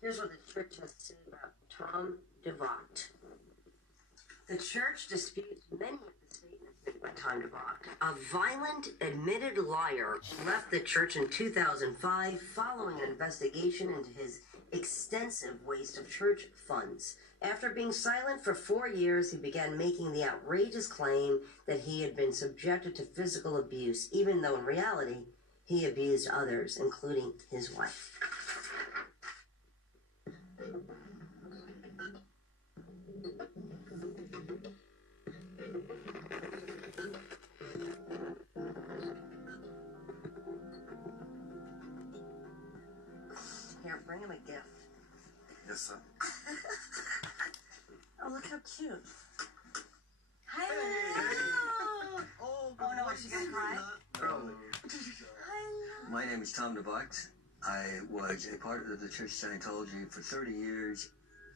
Here's what the church has to say about Tom DeVocht. The church disputes many of the statements made by Tom DeVocht, a violent, admitted liar who left the church in 2005 following an investigation into his extensive waste of church funds. After being silent for 4 years, he began making the outrageous claim that he had been subjected to physical abuse, even though in reality, he abused others, including his wife. Here, bring him a gift. Yes, sir. Oh, look how cute. Hello. Oh no, is she gonna cry? My name is Tom DeVocht. I was a part of the Church of Scientology for 30 years.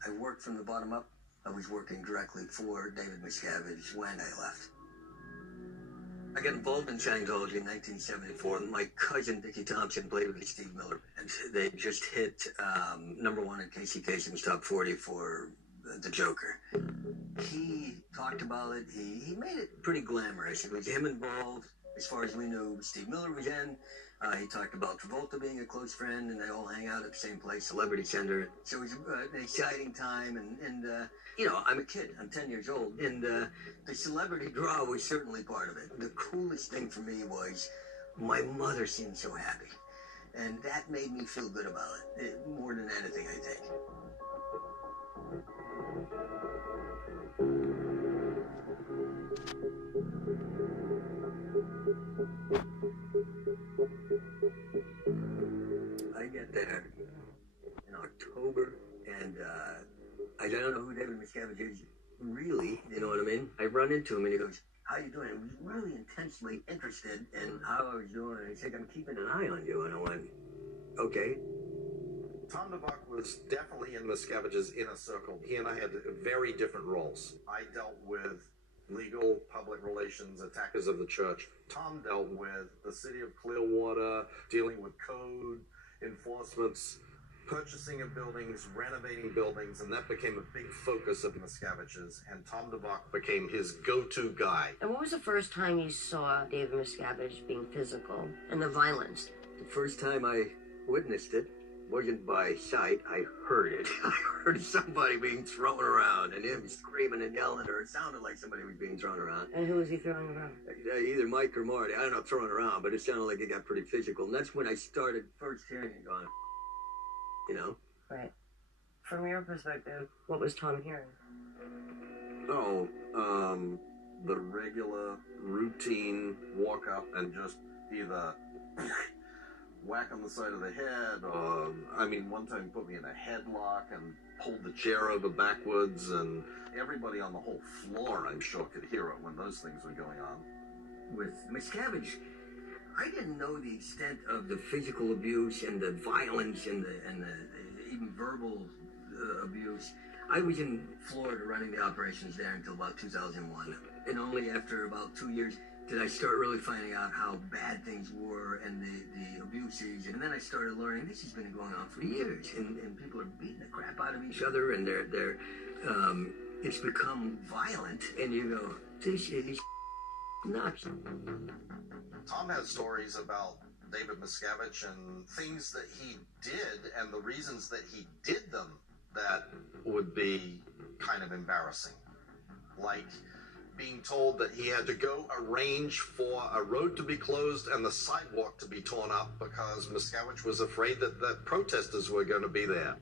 I worked from the bottom up. I was working directly for David Miscavige when I left. I got involved in Scientology in 1974. My cousin, Dickie Thompson, played with the Steve Miller Band. They just hit #1 in Casey Kasem's top 40 for The Joker. He talked about it. He made it pretty glamorous. It was him involved. As far as we knew, Steve Miller was in. He talked about Travolta being a close friend, and they all hang out at the same place, Celebrity Center. So it was an exciting time, and you know, I'm a kid. I'm 10 years old, and the celebrity draw was certainly part of it. The coolest thing for me was my mother seemed so happy, and that made me feel good about it more than anything, I think. I get there in October, and I don't know who David Miscavige is really, you know what I mean? I run into him, and he goes, "How you doing?" I was really intensely interested in how I was doing, and he's like, "I'm keeping an eye on you," and I went, "Okay." Tom DeVocht was definitely in Miscavige's inner circle. He and I had very different roles. I dealt with legal public relations, attackers of the church. Tom dealt with the city of Clearwater, dealing with code enforcements, purchasing of buildings, renovating buildings, and that became a big focus of Miscavige's, and Tom DeVocht became his go-to guy. And what was the first time you saw David Miscavige being physical and the violence? The first time I witnessed it wasn't by sight. I heard it. I heard somebody being thrown around, and him screaming and yelling, or it sounded like somebody was being thrown around. And who was he throwing around? Either Mike or Marty. I don't know, throwing around, but it sounded like it got pretty physical. And that's when I started first hearing it going, you know? Right. From your perspective, what was Tom hearing? Oh, the regular routine walk up and just either whack on the side of the head, or, I mean, one time put me in a headlock and pulled the chair over backwards, and everybody on the whole floor, I'm sure, could hear it when those things were going on. With Miscavige, I didn't know the extent of the physical abuse and the violence and the even verbal abuse. I was in Florida running the operations there until about 2001, and only after about 2 years did I start really finding out how bad things were and the abuses. And then I started learning this has been going on for years, and people are beating the crap out of each other, and they're it's become violent, and you go, this is nuts. Tom has stories about David Miscavige and things that he did and the reasons that he did them that would be kind of embarrassing. Like being told that he had to go arrange for a road to be closed and the sidewalk to be torn up because Miscavige was afraid that the protesters were going to be there.